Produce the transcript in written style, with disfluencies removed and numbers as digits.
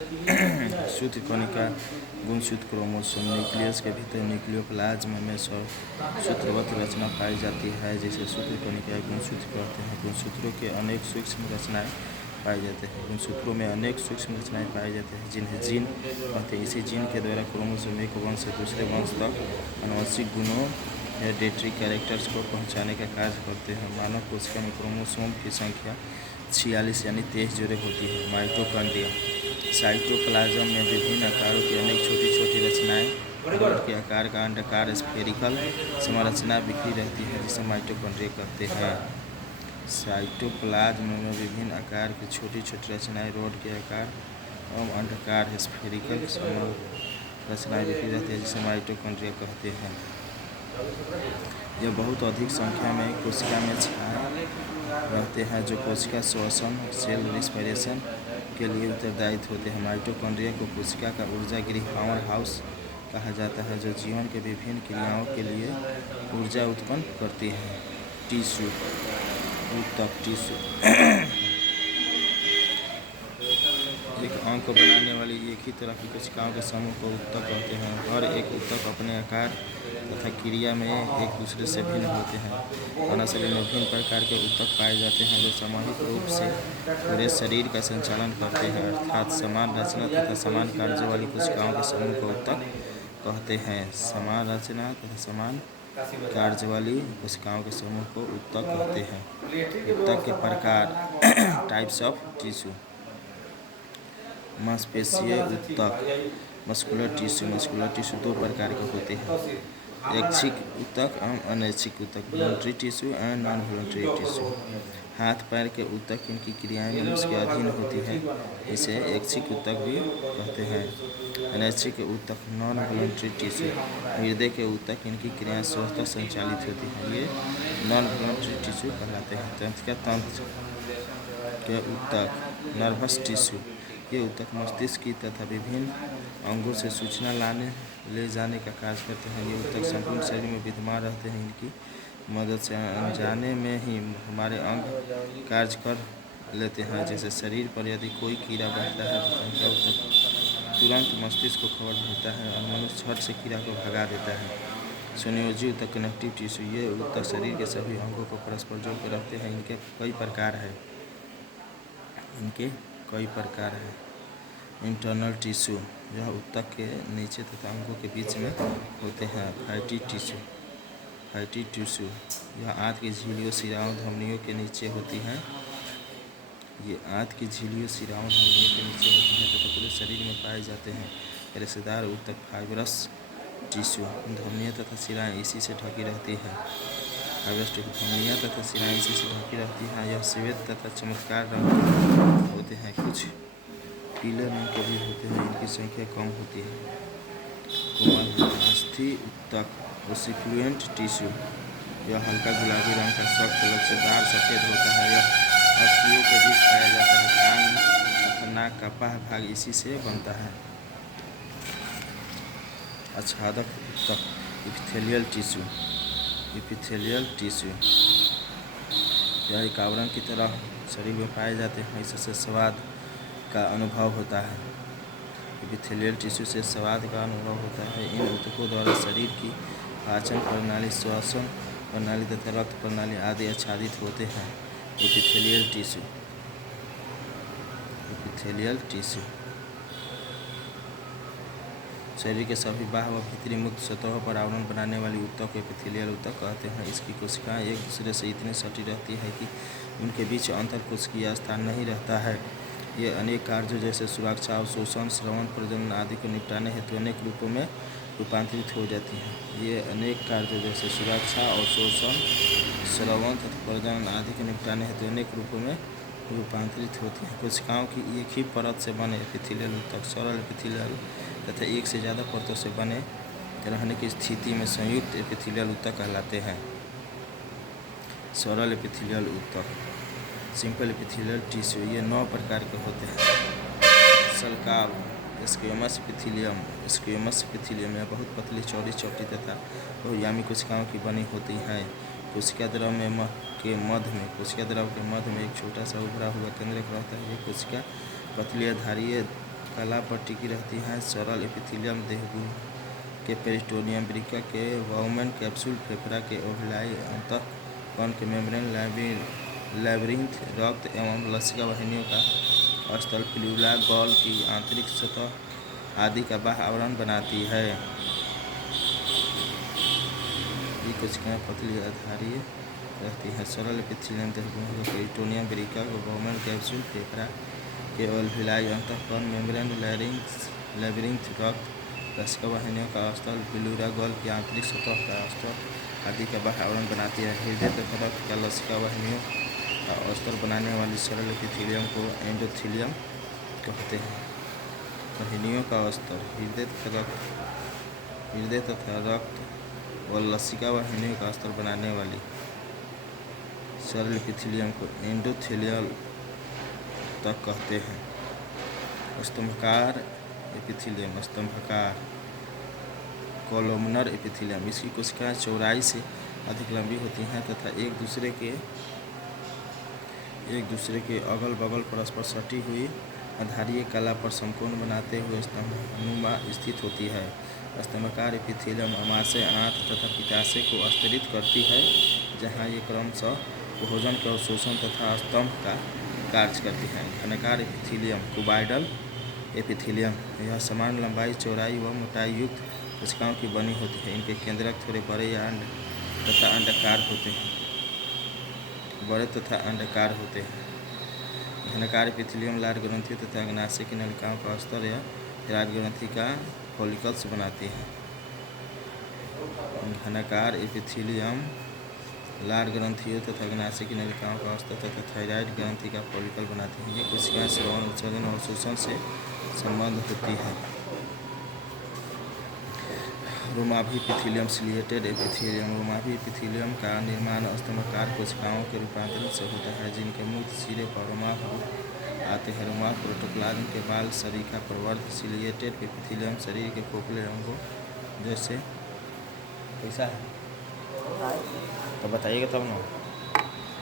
शुद्ध कणिका गुणसूत्र chromosome nucleus के भीतर न्यूक्लियोप्लाज्म में सूत्रबद्ध रचना पाई जाती है जिसे शुद्ध कणिका गुणसूत्र कहते हैं। गुणसूत्रों के अनेक सूक्ष्म रचनाएं पाई जाते हैं। गुणसूत्रों में अनेक सूक्ष्म रचनाएं पाई जाती हैं जिन्हें जीन कहते हैं। इसी जीन के द्वारा क्रोमोसोम एक वंश से दूसरे वंश तक आनुवंशिक गुणों हेरिडेटरी कैरेक्टर्स को पहुंचाने का कार्य करते हैं। मानव कोशिका में क्रोमोसोम की संख्या 46 यानी 23 जोड़े होती है। माइटोकॉन्ड्रिया साइटोप्लाज्म में विभिन्न आकारों की अनेक छोटी छोटी रचनाएं रोड के आकार का अंडाकार स्फेरिकल संरचना बिखरी रहती है जिसे माइटोकॉन्ड्रिया कहते हैं। साइटोप्लाज्म में विभिन्न आकार की छोटी छोटी रचनाएं रोड के आकार एवं अंडाकार स्फेरिकल संरचनाएं बिखरी रहती है जिसे माइटोकॉन्ड्रिया कहते हैं। यह बहुत अधिक संख्या में कोशिका में छाए रहते हैं जो कोशिका श्वसन सेल रेस्पिरेशन के लिए उत्तरदायित्व होते हैं। माइटोकॉन्ड्रिया को कोशिका का ऊर्जा गृह पावर हाउस कहा जाता है जो जीवन के विभिन्न क्रियाओं के लिए ऊर्जा उत्पन्न करती है। टिश्यू ऊतक टिश्यू एक अंग को बनाने वाली एक ही तरह की कोशिकाओं के समूह को ऊतक कहते हैं। हर एक ऊतक अपने आकार तथा क्रिया में एक दूसरे से भिन्न होते हैं। मानव शरीर में विभिन्न प्रकार के ऊतक पाए जाते हैं जो सामूहिक रूप से पूरे शरीर का संचालन करते हैं अर्थात समान रचना तथा समान कार्य वाली कोशिकाओं के समूह को ऊतक कहते हैं। समान रचना तथा समान कार्य वाली कोशिकाओं के समूह को ऊतक कहते हैं। ऊतक के प्रकार टाइप्स ऑफ टिश्यू मांसपेशीय ऊतक मस्कुलर टिश्यू दो प्रकार के होते हैं। ऐच्छिक ऊतक एवं अनैच्छिक ऊतक voluntary tissue and non voluntary tissue. हाथ पैर के ऊतक इनकी क्रियाएं मनुष्य के अधीन होती है इसे ऐच्छिक ऊतक भी कहते हैं। अनैच्छिक ऊतक नॉन वॉलंटरी टिश्यू हृदय के ऊतक इनकी क्रियाएं स्वतः संचालित होती हैं ये नॉन वॉलंटरी टिश्यू कहलाते हैं। तंत्रिका तंत्र के ऊतक नर्वस टिश्यू ये ऊतक मस्तिष्क की तथा विभिन्न अंगों से सूचना ले जाने का कार्य करते हैं। ये ऊतक संपूर्ण शरीर में विद्यमान रहते हैं। इनकी मदद से अनजाने में ही हमारे अंग कार्य कर लेते हैं। जैसे शरीर पर यदि कोई कीड़ा बैठता है तो तंत्रिका ऊतक तुरंत मस्तिष्क को खबर देता है और मनुष्य झट से कीड़ा को भगा देता है। संयोजी ऊतक कनेक्टिव टिश्यू ये ऊतक शरीर के सभी अंगों को परस्पर जोड़ कर रखते हैं। इनके कई प्रकार है। इंटरनल टिश्यू यह ऊतक के नीचे तथा अंगों के बीच में होते हैं। फैटी टिश्यू यह आंत की झिल्लियों शिराओं धमनियों के नीचे होती हैं। ये आंत की झिल्लियों शिराओं धमनियों के नीचे होती हैं तथा पूरे शरीर में पाए जाते हैं। रेशेदार ऊतक फाइब्रस टिश्यू धमनियाँ तथा शिराएँ इसी से ढकी रहती है। धमनियाँ तथा शिराएँ इसी से ढकी रहती हैं। यह श्वेत तथा चमत्कार रंग के होते हैं। कुछ पीले रंग के भी होते हैं। इनकी संख्या कम होती है। कोमल अस्थि ऊतक ओसिक्युलेंट टिश्यू यह हल्का गुलाबी रंग का सख्त लचकदार सफेद होता है। यह अस्थियों के बीच पाया जाता है। कान तथा नाक का बाह्य भाग इसी से बनता है। आच्छादक ऊतक एपिथेलियल टिश्यू यह एक आवरण की तरह शरीर में पाए जाते हैं। इससे स्वाद का अनुभव होता है। एपिथेलियल टिश्यू से स्वाद का अनुभव होता है। इन ऊतकों द्वारा शरीर की पाचन प्रणाली श्वसन प्रणाली तथा रक्त प्रणाली आदि आच्छादित होते हैं। एपिथेलियल टिश्यू शरीर के सभी बाह्य व भीतरी मुक्त सतहों पर आवरण बनाने वाली ऊतक को एपिथेलियल ऊतक कहते हैं। इसकी कोशिकाएं एक दूसरे से इतनी सटी रहती है कि उनके बीच अंतर कोशिकीय स्थान नहीं रहता है। ये अनेक कार्यों जैसे सुरक्षा अवशोषण श्रवण प्रजनन आदि को निपटाने हेतु अनेक रूपों में रूपांतरित हो जाती हैं। ये अनेक कार्यों जैसे सुरक्षा अवशोषण श्रवण तथा प्रजनन आदि को निपटाने हेतु अनेक रूपों में रूपांतरित होती हैं। कोशिकाओं की एक ही परत से बने एपिथेलियल ऊतक सरल एपिथेलियल तथा एक से ज़्यादा परतों से बने रहने की स्थिति में संयुक्त एपिथेलियल ऊतक कहलाते हैं। सरल एपिथेलियल ऊतक सिंपल एपिथेलियल टिश्यू ये 9 प्रकार के होते हैं। सल्काव स्क्वेमस एपिथेलियम में बहुत पतली चौड़ी चौटी तथा बहुयामी कोशिकाओं की बनी होती हैं। कोशिका द्रव के मध्य में एक छोटा सा उभरा हुआ केंद्रक रहता है। ये कोशिका पतली धारीय कला पर टिकी रहती हैं। सरल एपिथेलियम देहगुह के पेरिटोनियम, वृक्क के वॉल्यूमेन कैप्सूल, फेफड़ा के ओवलाई अंतःकण के मेम्ब्रेन, लैबिरिंथ रक्त एवं लसिका वाहिनियों का स्थल, प्लूरा गॉल की आंतरिक सतह आदि का बाह्य आवरण बनाती है। ये कोशिकाएं पतली आधारीय रहती है। सरल एपिथेलियम देहगुह के पेरिटोनियम, वृक्क के वॉल्यूमेन कैप्सूल, फेफड़ा के ओवलाई अंतःकण मेम्ब्रेन, लैबिरिंथ रक्त लसिका वाहिनियों का स्थल, प्लूरा गॉल की आंतरिक सतह का स्तर आदि का बाह्य आवरण बनाती है। हृदय तथा रक्त का लसिका वाहिनियों का स्तर बनाने वाली सरल एपिथेलियम को एंडोथेलियम कहते हैं। वाहिनियों का स्तर, हृदय तथा रक्त व लसिका वाहिनियों का स्तर बनाने वाली सरल एपिथेलियम को एंडोथेलियल तक कहते हैं। स्तंभाकार एपिथेलियम, स्तंभाकार कॉलमनर एपिथेलियम, इसकी कोशिकाएं चौड़ाई से अधिक लंबी होती हैं तथा एक दूसरे के अगल बगल परस्पर सटी हुई आधारीय कला पर समकोण बनाते हुए स्तंभानुमा स्थित होती है। स्तंभाकार एपिथेलियम आमाशय, आंत तथा पित्ताशय को स्तरित करती है, जहाँ ये क्रमशः भोजन के अवशोषण तथा स्तंभ का कार्य करती हैं। घनाकार एपिथेलियम, क्यूबॉइडल एपिथेलियम, यह समान लंबाई, चौड़ाई व मोटाई युक्त कोशिकाओं की बनी होती है। इनके केंद्रक थोड़े बड़े तथा अंडाकार होते हैं। घनाकार एपिथेलियम लार ग्रंथियों तथा अग्नाशय की नलिकाओं का स्तर या हिराट ग्रंथि का फॉलिकल्स बनाती है। घनाकार एपिथेलियम लार ग्रंथियों तथा अग्नाशय की नलिकाओं का स्तर तथा थायराइड ग्रंथि का फॉलिकल बनाती हैं। ये कोशिकाएं श्रवण, उत्सर्जन और शोषण से संबंध होती है। रोमाभी एपिथेलियम, सिलिएटेड एपिथेलियम, रोमाभी एपिथेलियम का निर्माण स्तंभाकार कोशिकाओं के रूपांतरण से होता है, जिनके मुक्त सिरे पर रोमाभ आते हैं। रोमाभ प्रोटोप्लाज्म के बाल सरीखा प्रवर्ध। सिलिएटेड एपिथेलियम शरीर के खोखले अंगों जैसे कैसा है तो बताइएगा तब ना।